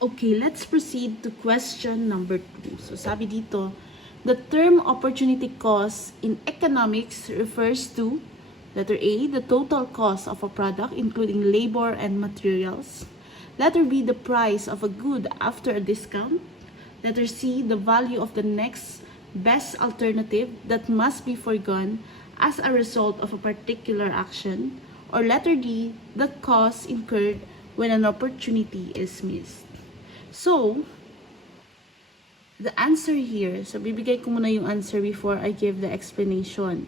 Okay, let's proceed to question number 2. So sabi dito, the term opportunity cost in economics refers to letter A, the total cost of a product including labor and materials. Letter B, the price of a good after a discount. Letter C, the value of the next best alternative that must be foregone as a result of a particular action. Or letter D, the cost incurred when an opportunity is missed. So, the answer here, so bibigay ko muna yung answer before I give the explanation.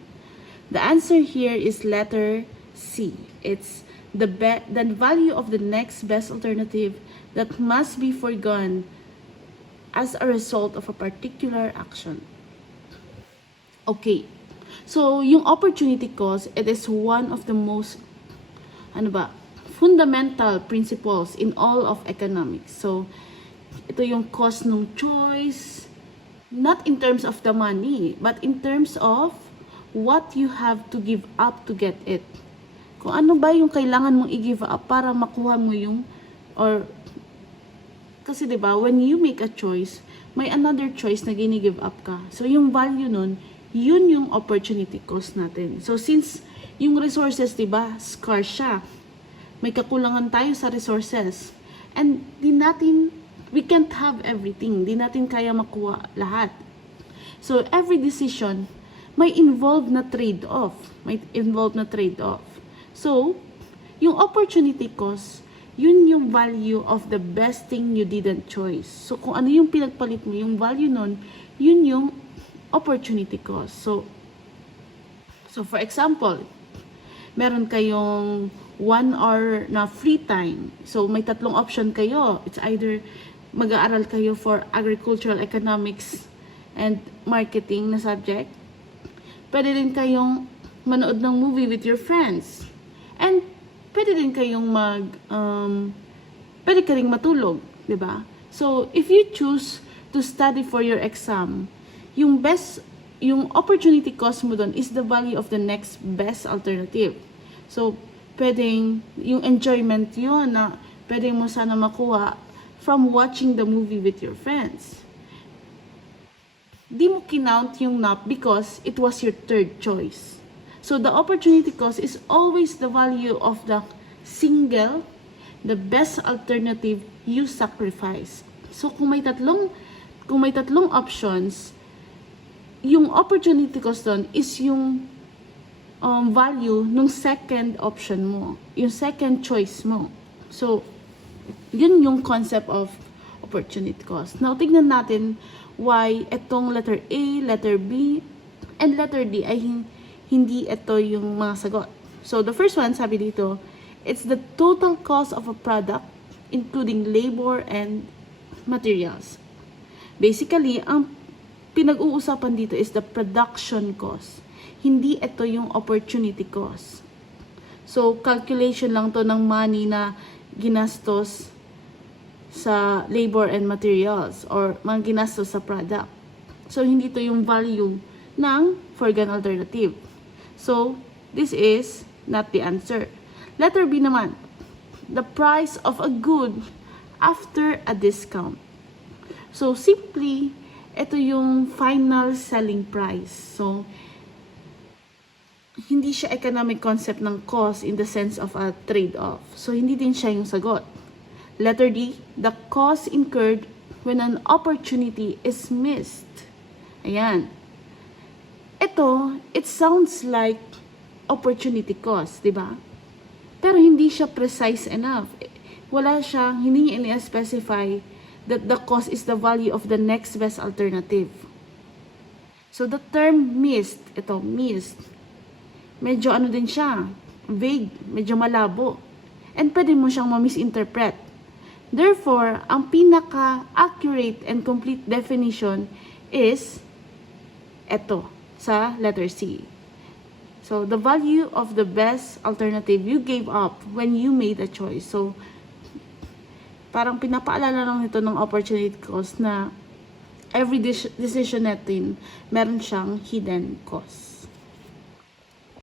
The answer here is letter C. It's the value of the next best alternative that must be foregone as a result of a particular action. Okay. So, yung opportunity cost, it is one of the most, fundamental principles in all of economics. So, ito yung cost ng choice, not in terms of the money, but in terms of what you have to give up to get it. Kung ano ba yung kailangan mong i-give up para makuha mo yung, or, kasi diba, when you make a choice, may another choice na gini-give up ka. So, yung value nun, yun yung opportunity cost natin. So, since yung resources, diba, scarce siya, may kakulangan tayo sa resources, and we can't have everything. Di natin kaya makuha lahat. So, every decision may involve na trade-off. So, yung opportunity cost, yun yung value of the best thing you didn't choose. So, kung ano yung pinagpalit mo, yung value nun, yun yung opportunity cost. So for example, meron kayong 1 hour na free time. So, may tatlong option kayo. It's either mag-aaral kayo for agricultural economics and marketing na subject. Pwede din kayong manood ng movie with your friends. And pwede din kayong pwede ka ring matulog, di ba? So, if you choose to study for your exam, yung opportunity cost mo doon is the value of the next best alternative. So, pwedeng yung enjoyment yun na pwede mo sana makuha from watching the movie with your friends. Di mo kinount yung nap because it was your third choice. So, the opportunity cost is always the value of the best alternative you sacrifice. So, kung may tatlong options, yung opportunity cost doon is yung value nung second option mo, yung second choice mo. So, yun yung concept of opportunity cost. Now, tignan natin why itong letter A, letter B, and letter D ay hindi ito yung mga sagot. So, the first one, sabi dito, it's the total cost of a product, including labor and materials. Basically, ang pinag-uusapan dito is the production cost. Hindi ito yung opportunity cost. So, calculation lang to ng money na ginastos sa labor and materials or mga ginastos sa product. So, hindi to yung value ng foregone alternative. So, this is not the answer. Letter B naman, the price of a good after a discount. So, simply, ito yung final selling price. So, hindi siya economic concept ng cost in the sense of a trade-off. So, hindi din siya yung sagot. Letter D, the cost incurred when an opportunity is missed. Ayan. Ito, it sounds like opportunity cost, di ba? Pero hindi siya precise enough. Hindi niya specify that the cost is the value of the next best alternative. So, the term missed, medyo din siya, vague, medyo malabo. And pwede mo siyang ma-misinterpret. Therefore, ang pinaka-accurate and complete definition is ito, sa letter C. So, the value of the best alternative you gave up when you made a choice. So, parang pinapaalala lang nito ng opportunity cost na every decision natin, meron siyang hidden cost.